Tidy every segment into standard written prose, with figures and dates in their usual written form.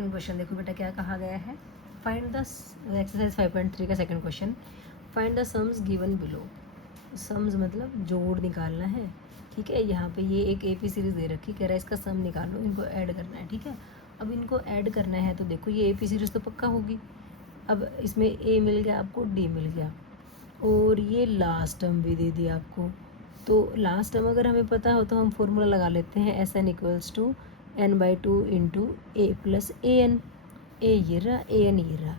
Second question देखो बेटा क्या कहा गया है। फाइंड द एक्सरसाइज 5.3 का second question, find the sums given below. Sums मतलब जोड़ निकालना है, ठीक है। यहाँ पे ये एक एपी सीरीज दे रखी, कह रहा है इसका सम निकालो, इनको ऐड करना है, ठीक है। अब इनको ऐड करना है तो देखो ये एपी सीरीज तो पक्का होगी। अब इसमें ए मिल गया आपको, डी मिल गया, और ये लास्ट टर्म भी दे दिया आपको। तो लास्ट टर्म अगर हमें पता हो तो हम फॉर्मूला लगा लेते हैं, S N equals to n/2 into A plus A N. A ये रहा, ए एन ये रहा।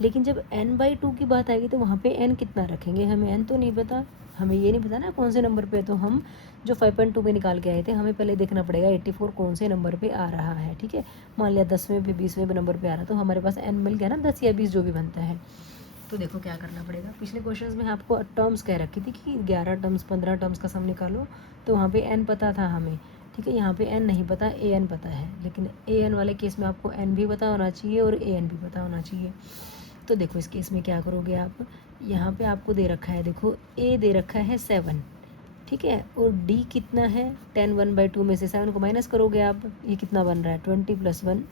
लेकिन जब n/2 की बात आएगी तो वहाँ पे n कितना रखेंगे, हमें n तो नहीं पता, हमें ये नहीं पता ना कौन से नंबर पे। तो हम जो 5.2 में निकाल के आए थे, हमें पहले देखना पड़ेगा 84 कौन से नंबर पे आ रहा है, ठीक है। मान लिया 10वें पे 20वें पे नंबर पे आ रहा, तो हमारे पास n मिल गया ना, 10 या 20 जो भी बनता है। तो देखो क्या करना पड़ेगा। पिछले क्वेश्चंस में आपको टर्म्स कह रखी थी कि 11 टर्म्स 15 टर्म्स का सम निकालो, तो वहाँ पे n पता था हमें, ठीक है। यहाँ पे n नहीं पता, ए एन पता है, लेकिन ए एन वाले केस में आपको n भी पता होना चाहिए और ए एन भी पता होना चाहिए। तो देखो इस केस में क्या करोगे आप, यहाँ पे आपको दे रखा है, देखो ए दे रखा है 7, ठीक है, और डी कितना है 10, 1/2 में से 7 को माइनस करोगे आप, ये कितना बन रहा है 20 + 1,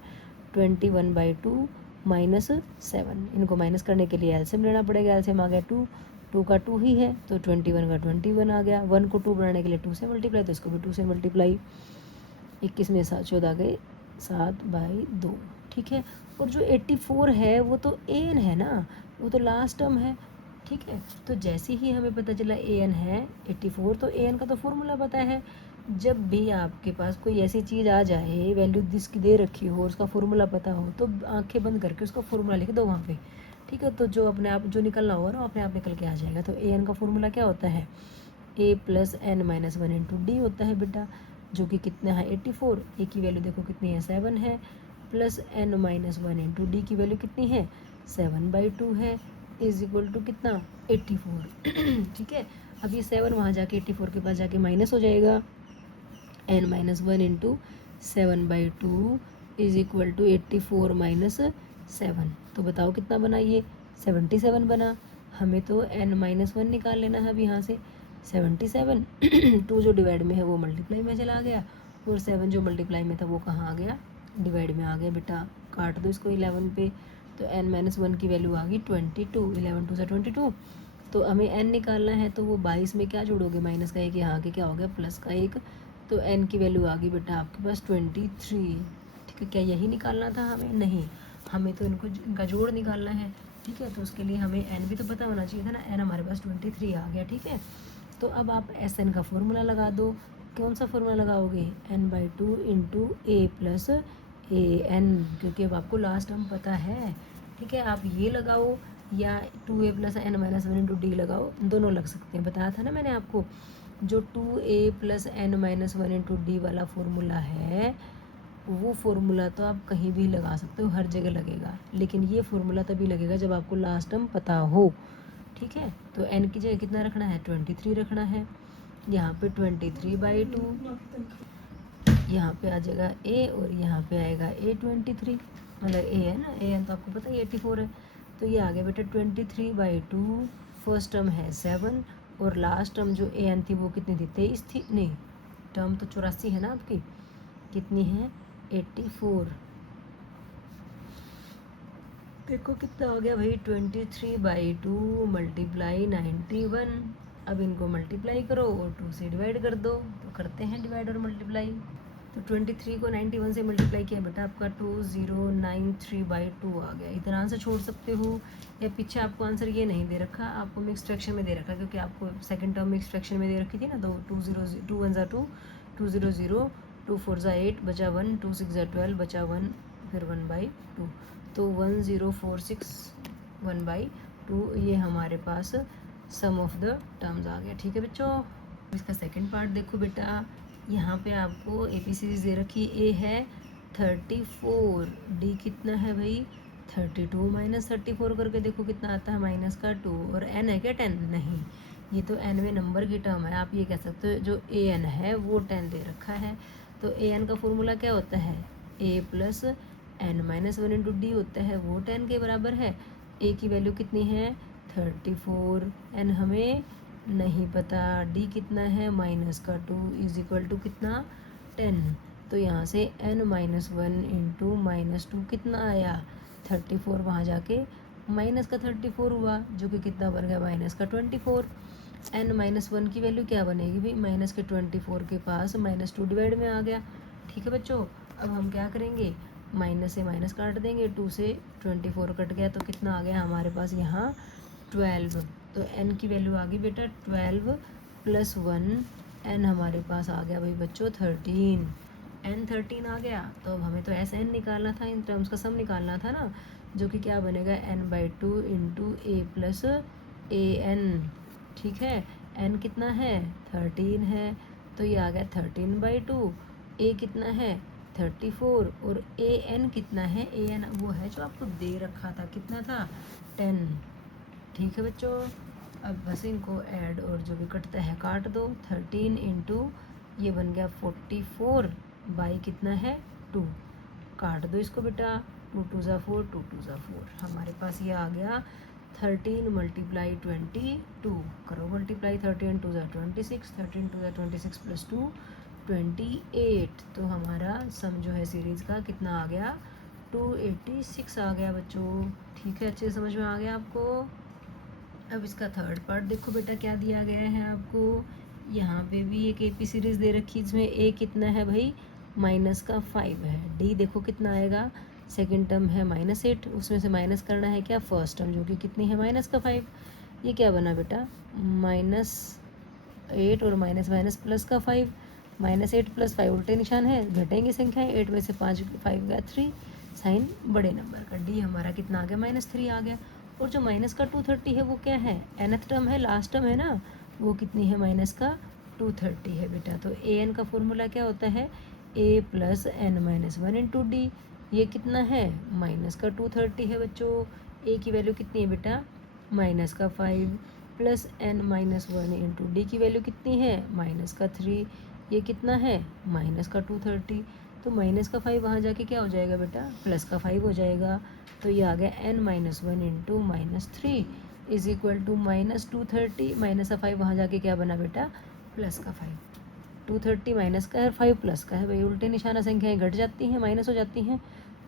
21/2 माइनस 7। इनको माइनस करने के लिए एलसीएम लेना पड़ेगा, एलसीएम आ गया 2, 2 का 2 ही है तो 21 का 21 आ गया। 1 को 2 बनाने के लिए 2 से मल्टीप्लाई, तो इसको भी 2 से मल्टीप्लाई। 21 में 14 गए 7/2, ठीक है। और जो 84 है वो तो ए एन है ना, वो तो लास्ट टर्म है, ठीक है। तो जैसे ही हमें पता चला ए एन है 84, तो ए एन का तो फॉर्मूला पता है। जब भी आपके पास कोई ऐसी चीज़ आ जाए, वैल्यू जिसकी दे रखी हो, उसका फॉर्मूला पता हो, तो आंखें बंद करके उसका फॉर्मूला लिख दो वहाँ पे, ठीक है। तो जो अपने आप जो निकलना होगा ना अपने आप निकल के आ जाएगा। तो ए एन का फॉर्मूला क्या होता है, a + n - 1 इंटू डी होता है बेटा, जो कि कितना है 84। ए की वैल्यू देखो कितनी है 7 है, प्लस n - 1 इंटू डी की वैल्यू कितनी है 7/2 है, इज इक्वल टू कितना 84। ठीक है। अब ये 7 वहाँ जाके 84 के पास जाके माइनस हो जाएगा, n - 1 into 7/2 is equal to 84 minus 7। तो बताओ कितना बना ये 77 बना। हमें तो n - 1 निकाल लेना है अब यहाँ से। 77 2 जो डिवाइड में है वो मल्टीप्लाई में चला गया, और 7 जो मल्टीप्लाई में था वो कहाँ आ गया, डिवाइड में आ गया बेटा। काट दो इसको 11 पे, तो n - 1 की वैल्यू आ गई 22, 11 2 से 22। तो हमें n निकालना है, तो वो 22 में क्या जोड़ोगे, माइनस का एक, यहाँ के क्या हो गया प्लस का एक, तो n की वैल्यू आ गई बेटा आपके पास 23, ठीक है। क्या यही निकालना था हमें, नहीं, हमें तो इनका जोड़ निकालना है, ठीक है। तो उसके लिए हमें n भी तो पता होना चाहिए था ना, n हमारे पास 23 आ गया, ठीक है। तो अब आप एस एन का फॉर्मूला लगा दो। कौन सा फॉर्मूला लगाओगे, n/2 into A plus A N, क्योंकि अब आपको लास्ट टर्म पता है, ठीक है। आप ये लगाओ या 2a + n - 1 इंटू डी लगाओ, दोनों लग सकते हैं, बताया था ना मैंने आपको। जो 2a + n - 1 इंटू डी वाला फॉर्मूला है, वो फॉर्मूला तो आप कहीं भी लगा सकते हो, हर जगह लगेगा, लेकिन ये फॉर्मूला तभी लगेगा जब आपको लास्ट टर्म पता हो, ठीक है। तो n की जगह कितना रखना है 23 रखना है, यहाँ पे 23/2, यहाँ पे आ जाएगा a और यहाँ पे आएगा a 23, मतलब a है ना, a n तो आपको पता है 84 है। तो ये आ गया बेटा 23/2, फर्स्ट टर्म है 7, और लास्ट टर्म जो a n थी वो कितनी थी 23 थी, नहीं टर्म तो 84 है ना आपकी, कितनी है 84। देखो कितना हो गया भाई 23/2 मल्टीप्लाई 91। अब इनको मल्टीप्लाई करो और 2 से डिवाइड कर दो, तो करते हैं डिवाइड और मल्टीप्लाई। तो 23 को 91 से मल्टीप्लाई किया बेटा आपका 2093/2 आ गया। इतना आंसर छोड़ सकते हो, या पीछे आपको आंसर ये नहीं दे रखा, आपको मिक्स फ्रैक्शन में दे रखा, क्योंकि आपको सेकंड टर्म मिक्स फ्रैक्शन में दे रखी थी ना। तो 2 1 2 2 0 0 2 4 8 बचा 1, 2 6 12 बचा 1, फिर 1/2, तो 1046 1/2 ये हमारे पास सम ऑफ द टर्म्स आ गया, ठीक है बच्चों। इसका सेकंड पार्ट देखो बेटा, यहाँ पे आपको ए पी सीरीज दे रखी, ए है 34, डी कितना है भाई 32 माइनस 34 करके देखो कितना आता है माइनस का 2, और एन है क्या 10, नहीं, ये तो एन में नंबर की टर्म है। आप ये कह सकते हो जो ए एन है वो 10 दे रखा है। तो ए एन का फॉर्मूला क्या होता है, ए प्लस n - 1 इंटू डी होता है, वो 10 के बराबर है। ए की वैल्यू कितनी है 34, n हमें नहीं पता, डी कितना है -2 इज इक्वल टू कितना 10। तो यहाँ से n-1 इंटू -2 कितना आया 34, वहाँ जाके माइनस का 34 हुआ जो कि कितना बन गया माइनस का 24। n-1 की वैल्यू क्या बनेगी भाई, माइनस के 24 के पास -2 डिवाइड में आ गया। ठीक है बच्चों, अब हम क्या करेंगे, माइनस से माइनस काट देंगे, 2 से 24 कट गया तो कितना आ गया हमारे पास यहाँ 12। तो n की वैल्यू आ गई बेटा 12 + 1, n हमारे पास आ गया भाई बच्चों 13। n 13 आ गया, तो अब हमें तो एस एन निकालना था, इन टर्म्स का सम निकालना था ना, जो कि क्या बनेगा n/2 इंटू a + an। ठीक है, n कितना है 13 है, तो ये आ गया 13/2। a कितना है 34 और an कितना है, an वो है जो आपको दे रखा था, कितना था 10। ठीक है बच्चों, अब बस इनको ऐड और जो भी कटता है काट दो। 13 इंटू ये बन गया 44 बाई कितना है 2, काट दो इसको बेटा, 2 2 ज़ा 4, 2 2 ज़ा 4, हमारे पास ये आ गया 13 × 22, करो मल्टीप्लाई, 13 2 ज़ा 26, 13 2 ज़ा 26 + 2 28। तो हमारा सम जो है सीरीज़ का कितना आ गया 286 आ गया बच्चों। ठीक है, अच्छे से समझ में आ गया आपको। अब इसका थर्ड पार्ट देखो बेटा क्या दिया गया है आपको, यहाँ पे भी एक एपी सीरीज़ दे रखी है, इसमें ए कितना है भाई -5 है, डी देखो कितना आएगा, सेकंड टर्म है -8, उसमें से माइनस करना है क्या फर्स्ट टर्म जो कि कितनी है -5। ये क्या बना बेटा -8 और माइनस माइनस प्लस का 5, -8 + 5 उल्टे निशान है, घटेंगे संख्याएं, 8 में से 5 गया 3, साइन बड़े नंबर का, डी हमारा कितना आ गया -3 आ गया। और जो माइनस का 230 है वो क्या है, nth टर्म है, लास्ट टर्म है ना, वो कितनी है माइनस का 230 है बेटा। तो ए एन का फॉर्मूला क्या होता है, a + n-1 इंटू डी, ये कितना है माइनस का 230 है बच्चों। a की वैल्यू कितनी है बेटा -5 + n-1 इंटू डी की वैल्यू कितनी है -3, ये कितना है -230। तो -5 वहाँ जाके क्या हो जाएगा बेटा +5 हो जाएगा। तो ये आ गया n-1 into -3 is equal to -230, -5 वहाँ जाके क्या बना बेटा +5। 230 माइनस का है, 5 प्लस का है, भाई उल्टे निशाना संख्याएं घट जाती हैं, माइनस हो जाती हैं।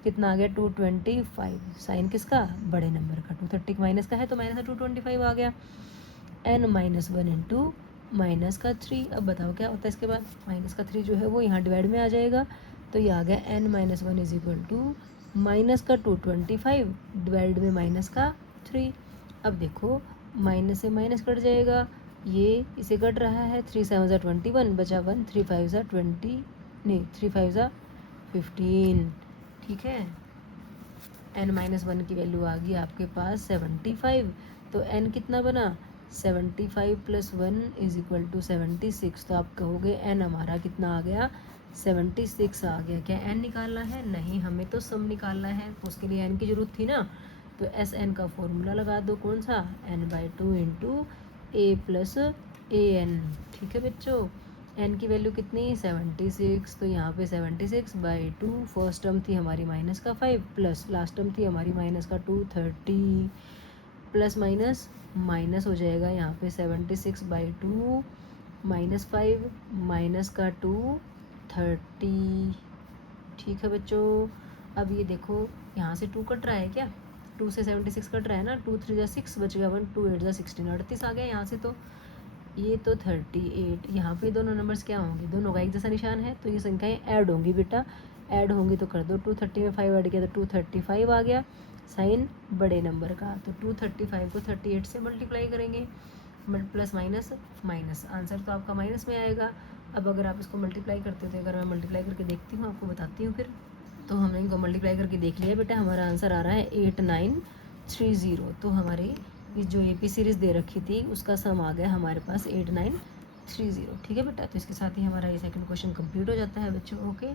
कितना आ गया 225, साइन किसका बड़े नंबर का, 230 माइनस का है तो माइनस का 225 आ गया। n-1 इंटू -3, अब बताओ क्या होता है इसके बाद, -3 जो है वो यहाँ डिवाइड में आ जाएगा, तो ये आ गया n-1 is equal to -225 divide में -3। अब देखो माइनस से माइनस कट जाएगा, ये इसे कट रहा है, 3 7 ज़ा 21 बचा 1, 3 5 ज़ा 20 नहीं 3 5 ज़ा 15। ठीक है, n-1 की वैल्यू आ गई आपके पास 75, तो n कितना बना 75 + 1 इज इक्वल टू 76। तो आप कहोगे n हमारा कितना आ गया 76 आ गया। क्या n निकालना है, नहीं हमें तो सम निकालना है, तो उसके लिए n की ज़रूरत थी ना, तो एस एन का फॉर्मूला लगा दो, कौन सा n/2 इंटू a + an। ठीक है बच्चों, n की वैल्यू कितनी 76, तो यहाँ पे 76/2, फर्स्ट टर्म थी हमारी -5 प्लस लास्ट टर्म थी हमारी -230, प्लस माइनस माइनस हो जाएगा यहाँ पे 76/2 -5 -230। ठीक है बच्चों, अब ये देखो यहाँ से 2 कट रहा है क्या, 2 से 76 कट रहा है ना, 2 3 ज़ा 6 बच गया 1, 2 8 ज़ा 16, 38 आ गया यहाँ से। तो ये तो 38, यहाँ पे दोनों नंबर्स क्या होंगे, दोनों का एक जैसा निशान है, तो ये संख्याएं ऐड होंगी बेटा, ऐड होंगी तो कर दो, 230 में 5 ऐड किया तो 235 आ गया, साइन बड़े नंबर का। तो 235 को 38 से मल्टीप्लाई करेंगे, प्लस माइनस माइनस, आंसर तो आपका माइनस में आएगा। अब अगर आप इसको मल्टीप्लाई करते हो, तो अगर मैं मल्टीप्लाई करके देखती हूँ, आपको बताती हूँ फिर। तो हमने इनको मल्टीप्लाई करके देख लिया बेटा, हमारा आंसर आ रहा है 8930। तो हमारी ये जो एपी सीरीज़ दे रखी थी उसका सम आ गया हमारे पास 8930। ठीक है बेटा, तो इसके साथ ही हमारा ये सेकंड क्वेश्चन कंप्लीट हो जाता है बच्चों। ओके।